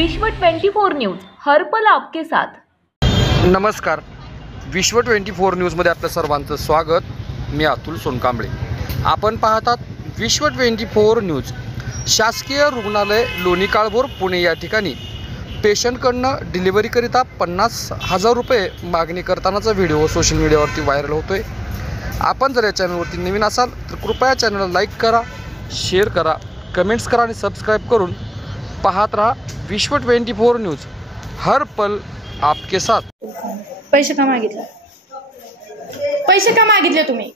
विश्व 24 न्यूज हर पल आपके साथ। नमस्कार, विश्व 24 न्यूजमध्ये आपल्या सर्वांचं स्वागत। मी अतुल सोनकांबळे। आपण पाहतात विश्व 24 न्यूज। शासकीय रुग्णालय लोणी काळभोर पुणे या ठिकाणी पेशंटकडनं डिलिव्हरीकरिता 50,000 रुपये मागणी करतानाचा व्हिडिओ सोशल मीडियावरती व्हायरल होतोय। आपण जर या चॅनलवरती नवीन असाल तर कृपया चॅनलला लाईक करा, शेअर करा, कमेंट्स करा आणि सबस्क्राईब करून पाहत रहा विश्व 24 न्यूज हर पल आपके साथ। पैसे का मागितले? पैसे का मागितले तुम्ही?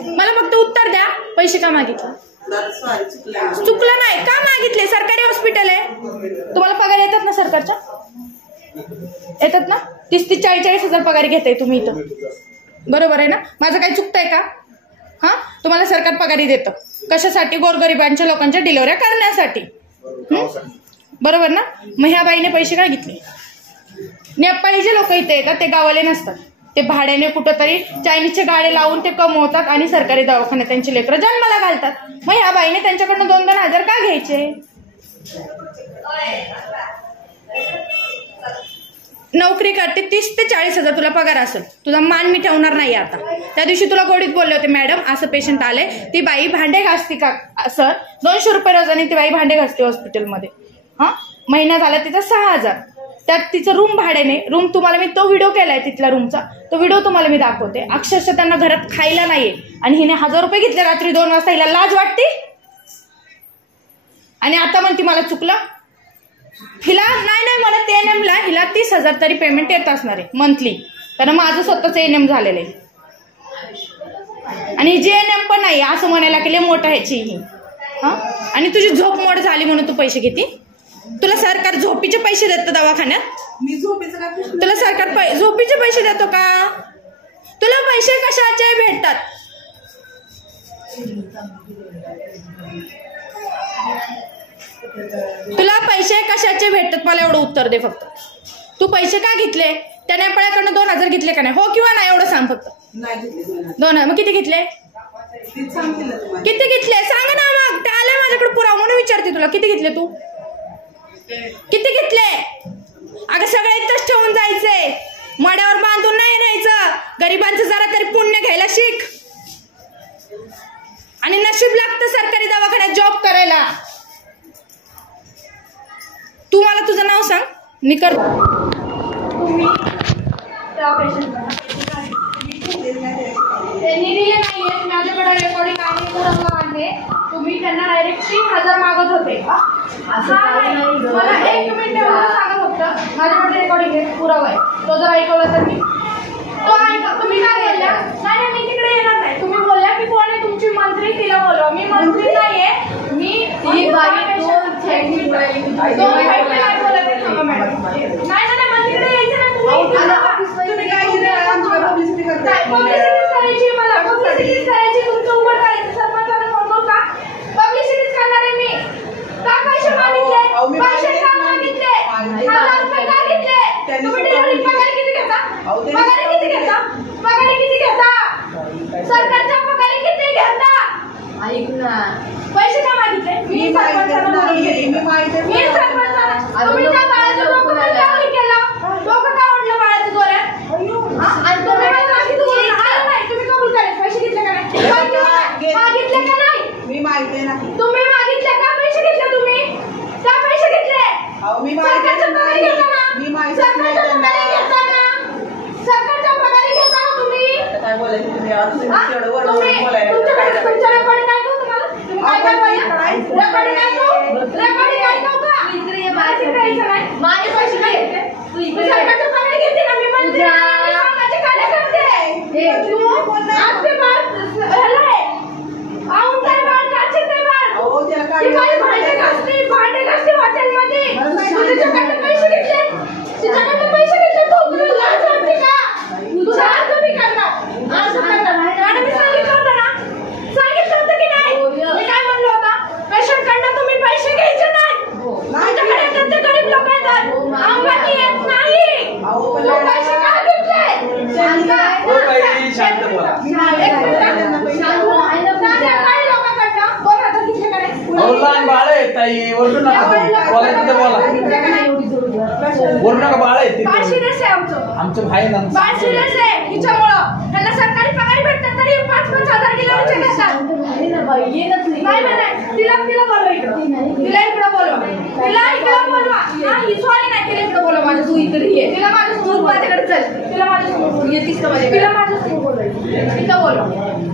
मला फक्त उत्तर द्या, पैसे का मागितले? चुकलं नाही का मागितले? सरकारी हॉस्पिटल आहे, तुम्हाला पगार येतात ना सरकारच्या? येतात ना? 30-40,000 पगार घेताय तुम्ही इथं, बरोबर आहे ना? माझं काही चुकतंय का? हा, तुम्हाला सरकार पगारी देतं कशासाठी? गोरगरिबांच्या लोकांच्या डिलिव्हऱ्या करण्यासाठी, बरोबर ना? मग ह्या बाईने पैसे काय घेतले? नेपाळी जे लोक इथे येतात ते गावाले नसतात, ते भाड्याने कुठंतरी चायनीजचे गाडे लावून ते कमवतात आणि सरकारी दवाखान्यात त्यांची लेकरं जन्माला घालतात। मग ह्या बाईने त्यांच्याकडनं 2-2 हजार का घ्यायचे? नोकरी करते, 30 ते 40 हजार तुला पगार असेल, तुझा मान मी ठेवणार नाही आता। त्या दिवशी तुला गोडीत बोलले होते, मॅडम असं पेशंट आले, ती बाई भांडे घासती का सर? 200 रुपये रोजाने ती बाई भांडे घासते हॉस्पिटलमध्ये। हा, महिना झाला तिचा 6,000, त्यात तिचं रूम भाड्याने, रूम तुम्हाला मी तो व्हिडिओ केलाय तिथला रूमचा, तो व्हिडिओ तुम्हाला मी दाखवते। अक्षरशः त्यांना घरात खायला नाहीये आणि हिने 1000 रुपये घेतले रात्री 2 वाजता। हिला लाज वाटते? आणि आता म्हणती मला चुकलं। हिला नाही म्हणत एएनएमला हिला 30,000 तरी पेमेंट येत असणार आहे मंथली, कारण माझं स्वतःच एएनएम झालेलं आहे आणि जेएनएम पण नाही असं म्हणायला केले मोठं ह्याची ही। हा, आणि तुझी झोप मोड झाली म्हणून तू पैसे घेते? तुला सरकार झोपीचे पैसे देतं दवाखान्यात? तुला सरकार झोपीचे पैसे देतो का? तुला पैसे कशाचे भेटतात? तुला पैसे कशाचे भेटतात मला एवढं उत्तर दे फक्त। तू पैसे का घेतले? त्या नेपाळ्याकडनं 2 हजार घेतले का नाही? हो किंवा नाही एवढं सांग फक्त। 2 मग किती घेतले? किती घेतले सांग ना मग। ते आले माझ्याकडे पुरावा म्हणून विचारते तुला, किती घेतले तू? किती घेतले? अगं सगळं इथंच ठेवून जायचंय, मड्यावर बांधून नाही न्यायचं। गरिबांचं जरा तरी पुण्य घ्यायला शिक आणि नशीब लागतं सरकारी दवाखान्यात जॉब करायला। तू मला तुझं नाव सांग, मी कर। तुम्ही त्या पेशंटला त्यांनी दिले नाहीये, माझ्याकडे रेकॉर्डिंग आहे। तुम्ही त्यांना डायरेक्ट 3,000 मागत होते। मला 1 मिनिट एवढं सांगत होतं, माझ्याकडे रेकॉर्डिंग आहे, पुरावा आहे, तो जर ऐकवला तर मी तो ऐका। तुम्ही काय बोलल्या? नाही मी तिकडे येणार नाही। तुम्ही बोलल्या की कोण आहे तुमची मंत्री, तिला बोलवा। मी मंत्री नाहीये, मी ही बाई मंत्रीकडे यायचं ना तुम्ही काय करायची? मला पब्लिसिटी करायची, तुमचं उभं करायचं, सरपंचाला फोन करू का? पब्लिसिटीच करणार आहे मी। का पैसे मागितले? पैसे का मागितले? 1000 रुपये का घेतले? तुम्ही डिलिव्हरी पगार किती घेता? पगार किती घेता? पगार किती घेता? सरकारच्या पगार किती घेता? ऐक ना, पैसे का मागितले? मी सरपंचाला बोलून गेले, मी सरपंचाला। तुम्ही त्या बाळाचं डोकं काय केलं? डोकं का ओढलं बाळाचं जोरात? आणि तुम्ही नाही, तुम्ही कबूल करायचे पैसे घेतले का नाही? मागितले का नाही? मी मागितले नाही। तुम्ही मागितले का? पैसे घेतले तुम्ही का? पैसे घेतले? सरकारच्या पगारी घेता ना? सरकारच्या पगारी घेता ना? सरकारच्या पगारी घेता ना तुम्ही? काय बोलायचं तुम्ही? तुमच्याकडे तुमच्या रेकॉर्डिंग नाही का तुम्हाला? तुम्ही काय बोलला? रेकॉर्डिंग नाही का? रेकॉर्डिंग नाही का? माझे करायचं नाही, माझे पैसे नाही घेतले। तू सरकारच्या पगारी घेते ना? मी मंत्री माझे कार्यकर्ते आपके पास हलाय आऊन काय बाळ काचे ते बाळ ती बाई भांडे घासते हॉटेलमध्ये, तुझ्याकडे पैसे घेतले, तिच्याकडे पैसे घेतले, तू लाज वाटते का? तुझा अर्ज मी करणार, अर्ज करणार। आणि मी सांगितलं होतं ना, सांगितलं होतं की नाही? मी काय म्हणलं होतं? पेशंटकडनं तुम्ही पैसे घ्यायचे नाही, तुमच्याकडे त्यांचे गरीब लोक येतात, अंबानी येत नाही, तू पैसे का घेतले? शांत बोला। लहान बाळ आहे ताई, ओरडू नका. बोलायचं ते बोला. ओरडू नका, बाळ आहे बाळ सिरियस आहे आमचं भाई ना. बाळ सिरियस आहे हिच्यामुळं. त्यांना सरकारी पगार भेटतात तरी 5-5 हजार डिलिव्हरीचे घेतात. नाही नाही, तिला बोलवा इकडं. तिला इकडं बोलवा. तिला इकडं बोलवा. ही सॉरी नाही, तिला इकडं बोलवा. माझ्या तू इकडे ये. तिला माझ्या समोर माझ्याकडे चल. तिला माझ्या समोर येतीस का माझ्या? तिला माझ्या समोर बोलवायची. तिथं बोलवा.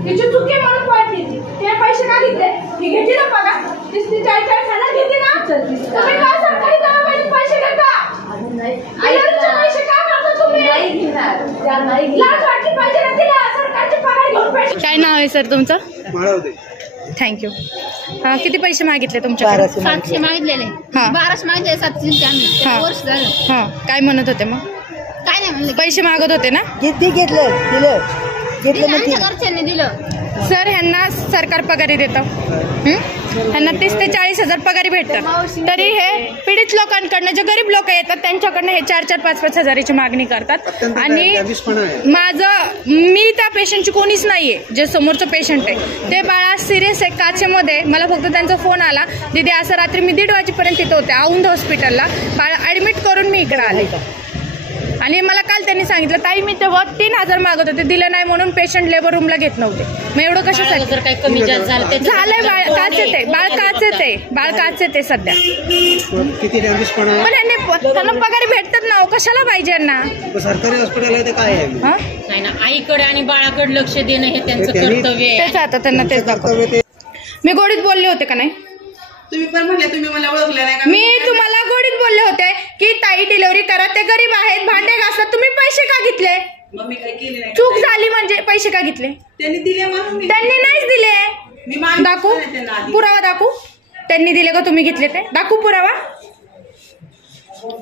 तिची चुकी म्हणून पळती. तिने पैसे का घेतले? ती घेतली ना पगार. 30-40 घेतली ना. तुम्ही काय सरकारी दवाखान्यात पैसे घेता? पैसे का करता तुम्ही? लाज वाटली पाहिजे ना तिला. सरकारचे पगार घेऊन पैसे. काय नाव आहे सर तुमचं? थँक्यू. किती पैसे मागितले तुमच्याकडे? 700 मागितलेले. 1200 मागितले, 700 आम्ही वर्ष झालं. काय म्हणत होते मग? काय नाही म्हणले, पैसे मागत होते ना? आमच्या घरच्यांनी दिलं. सर ह्यांना सरकार पगारी देतं. ह्यांना 30 ते 40 हजार पगारी भेटतात. तरी हे पीडित लोकांकडनं जे गरीब लोक येतात त्यांच्याकडनं हे 4-4, 5-5 हजाराची मागणी करतात. आणि मी त्या पेशंटची कोणीच नाहीये. जे समोरचं पेशंट आहे ते बाळा सिरियस आहे काचेमध्ये. मला फक्त त्यांचा फोन आला, दीदी असं रात्री मी 1:30 वाजेपर्यंत तिथं होते औंध हॉस्पिटलला. बाळा ऍडमिट करून मी इकडे आले. आणि मला काल त्यांनी सांगितलं ताई मी तेव्हा 3,000 मागत होते, दिलं नाही म्हणून पेशंट लेबर रूमला घेत नव्हते. मग एवढं कशासाठी? जर काही कमी जास्त झालं ते झालंय. बाळ काचेत आहे सध्या. पण त्यांना पगार भेटतात ना. कशाला पाहिजे यांना? सरकारी हॉस्पिटल आहे ते काय आहे? नाही ना, आईकडे आणि बाळाकडे लक्ष देणं हे त्यांचं कर्तव्य आहे. तेच आता त्यांना तेच दाखवतो. मी गोडीत बोलले होते का नाही? तुम्ही पण म्हटले तुम्ही मला ओळखलं नाही का? मी तुम्हाला गोडीत बोलले होते की ताई डिलिव्हरी करा, ते गरीब आहेत, भांडे घासतात, तुम्ही पैसे का घेतले? मग मी काही केले नाही. चूक झाली म्हणजे पैसे का घेतले? त्यांनी दिले म्हणून मी. त्यांनी नाहीच दिले. मी मागितलं दाखवू नाही त्यांना आधी. पुरावा दाखवू. त्यांनी दिले का तुम्ही घेतले ते? दाखवू पुरावा.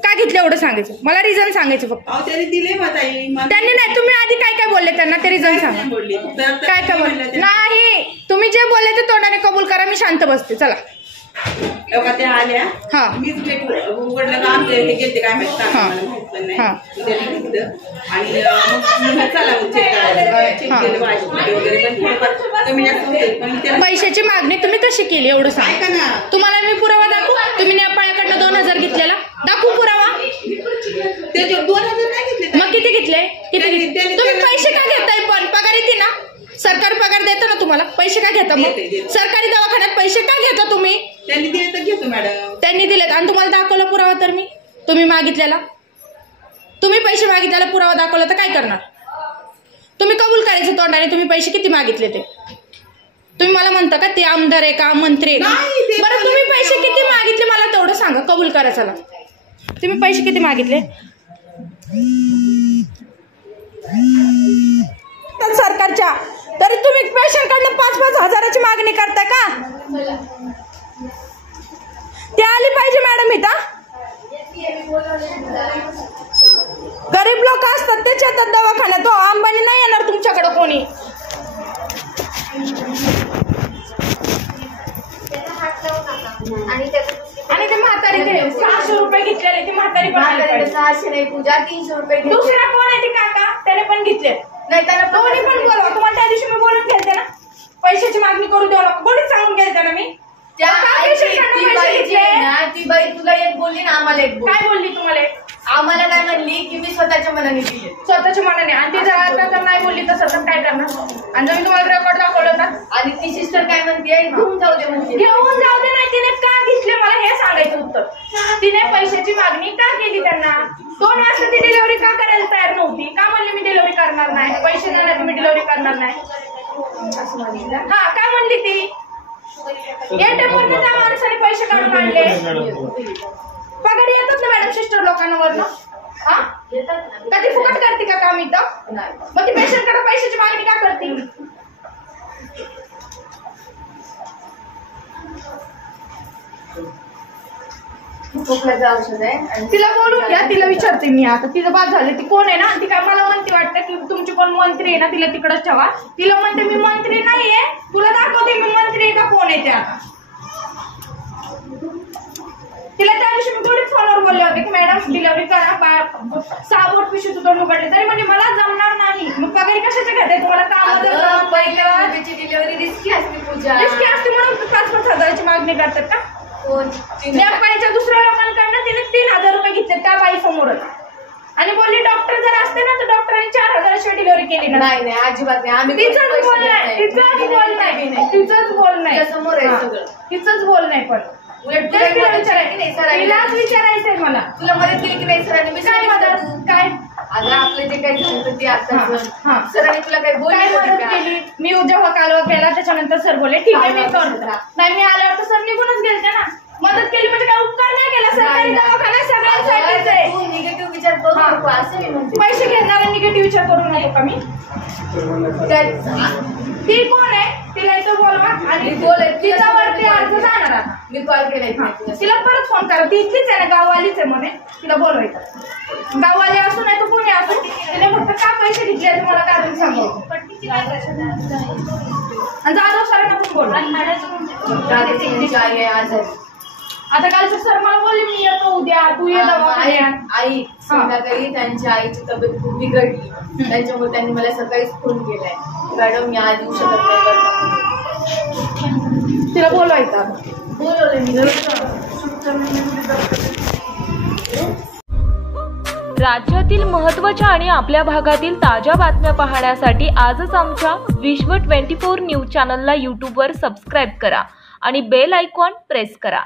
का घेतले एवढं सांगायचं मला, रिझन सांगायचं फक्त. अहो त्यांनी दिले ताई. त्यांनी नाही. तुम्ही आधी काय काय बोलले त्यांना ते रिझन सांगा. बोलली काय काय बोलले? नाही, तुम्ही जे बोलले ते तोंडाने कबूल करा. मी शांत बसते. चला. लोका त्या आल्या. हा. मीच उघडलं का आमच्या हे गेलते काय माहित मला माहित पण नाही. त्यांनी घेतलं आणि मग चला चेक करायला. चेक केलं भाजी वगैरे पण थोडंफार कमी जास्त होते. पण त्याला पैशाची मागणी तुम्ही कशी केली एवढं ऐका सांगा. ना. तुम्हाला मी पुरावा दाखवू. तुम्ही नेपाळकडनं 2,000 घेतलेला दाखवू पुरावा. ते 2,000 नाही घेतले. मग किती घेतले? तुम्ही पैसे का घेताय? पण पगार येते ना. सरकार पगार देतं ना तुम्हाला. पैसे का घेता? मग सरकारी दवाखान्यात पैसे का घेता तुम्ही? त्यांनी दिले तर घेतो मॅडम. त्यांनी दिलेत आणि तुम्हाला दाखवलं पुरावा तर मी तुम्ही मागितलेला. तुम्ही पैसे मागितलेला पुरावा दाखवला तर काय करणार? तुम्ही कबूल करायचं तोंडाने तुम्ही पैसे किती मागितले ते. तुम्ही मला म्हणता का ते आमदार आहे का मंत्री आहे का? बरं तुम्ही पैसे किती मागितले मला तेवढं सांगा. कबूल करा. चला. तुम्ही पैसे किती मागितले? सरकारच्या तरी तुम्ही पेशंटकडनं 5-5 हजाराची मागणी करता का? ती आली पाहिजे मॅडम इथं. गरीब लोक असतात तेच येतात दवाखान्यात. हो, अंबानी नाही येणार तुमच्याकडे कोणी. आणि ते म्हातारी 600 रुपये घेतलेले. ती म्हातारी पण 600 नाही पूजा, 300 रुपये. दुसरा कोण आहे ते काका त्याने पण घेतले. नाही त्याला दोन्ही पण बोलवा. तुम्हाला त्या दिवशी मी बोलून गेलते ना पैशाची मागणी करू देऊ नका. गोडीत सांगून गेलते ना मी. ती बाई तुला एक बोलली ना, आम्हाला एक काय बोलली तुम्हाला? आम्हाला काय म्हणली की मी स्वतःच्या मनाने दिले. स्वतःच्या मनाने. आणि ती जर नाही बोलली तसं तर काय करणार? आणि जर मी तुम्हाला रेकॉर्ड दाखवलं होता आणि ती सिस्टर काय म्हणते, घेऊन जाऊ दे म्हणते. घेऊन जाऊ दे नाही. तिने का घेतले मला हे सांगायचं उत्तर. तिने पैशाची मागणी का केली त्यांना? 2 वाजता ती डिलिव्हरी का करायला तयार नव्हती? का म्हणली मी डिलिव्हरी करणार नाही, पैसे देणार मी डिलिव्हरी करणार नाही असं म्हणली. हा काय म्हणली ती? एटीएमवरनं त्या माणसाने पैसे काढून आणले. पगार येतात ना मॅडम सिस्टर लोकांना वरनं. हा कधी फुकट करते का काम इथं? मग ती पेशंटकडे पैशाची मागणी का करते? खोकल्याचं औषध आहे. तिला बोलून घ्या. तिला विचारते मी आता. तिचं बाद झाले. ती कोण आहे ना? ती काय मला म्हणते वाटतं की तुमची कोण मंत्री आहे ना, तिला तिकडच ठेवा. तिला म्हणते मी मंत्री नाहीये, तुला दाखवते मी मंत्री आहे का कोण आहे ते. आता तिला त्या दिवशी मी थोडीच फोनवर बोलले होते की मॅडम डिलिव्हरी करा. 6 बोट पिशवी तोंड उघडले तरी म्हणजे मला जमणार नाही. मग वगैरे कशाचे घेताय तुम्हाला काम डिलिव्हरी रिस्की असते पूजा. रिस्की असते म्हणून 5-5 हजाराची मागणी करतात का? त्या बाईच्या दुसऱ्या लोकांकडनं तिने 3,000 रुपये घेतले त्या बाई समोरच आणि बोलली डॉक्टर जर असते ना तर डॉक्टरांनी 4,000ची डिलिव्हरी केली ना. नाही अजिबात नाही. आम्ही तिचंच बोल नाही तिचंच बोल नाही पण तिलाच विचारायचंय मला तुला मदत केली की नाही सरांनी? मी काय मदत काय अगं आपलं जे काही सांगतो ते आता सरांनी तुला काही काय मदत केली? मी जेव्हा कालवा केला त्याच्यानंतर सर बोलले ठीक आहे मी करतो. नाही मी आल्यावर तर सर निघूनच गेलते ना. मदत केली म्हणजे काय उपकार नाही केला. सरकारी दवाखाना सगळ्यांसाठीच आहे. निगेटिव्ह विचार करू नको असं मी म्हणते. पैसे घेणारा निगेटिव्ह विचार करू नको का मी? ती कोण आहे तिला इथं बोलवा आणि तिचा वरती अर्ज जाणार आता. मी कॉल केलाय तिला परत फोन करा. ती इथलीच आहे ना गाववालीच आहे म्हणे. तिला बोलवायचं गाववाली असू नाही तर कोणी असू तिने फक्त का पैसे घेतले तुम्हाला कारण सांगू आणि जाधव सरांना पण बोल. आता कालचं सर मला बोलले मी येतो उद्या तू ये दवाखान्यात. आई संध्याकाळी त्यांच्या आईची तब्येत खूप बिघडली त्याच्यामुळे त्यांनी मला सकाळीच फोन केलाय मॅडम मी आज येऊ शकत नाही. तिला बोलवायचं बोलवलं मी राज्यातील महत्त्वाच्या आणि आपल्या भागातील ताज्या बातम्या पाहण्यासाठी आजच आमच्या विश्व 24 न्यूज चॅनलला यूट्यूबवर सबस्क्राईब करा आणि बेल आयकॉन प्रेस करा.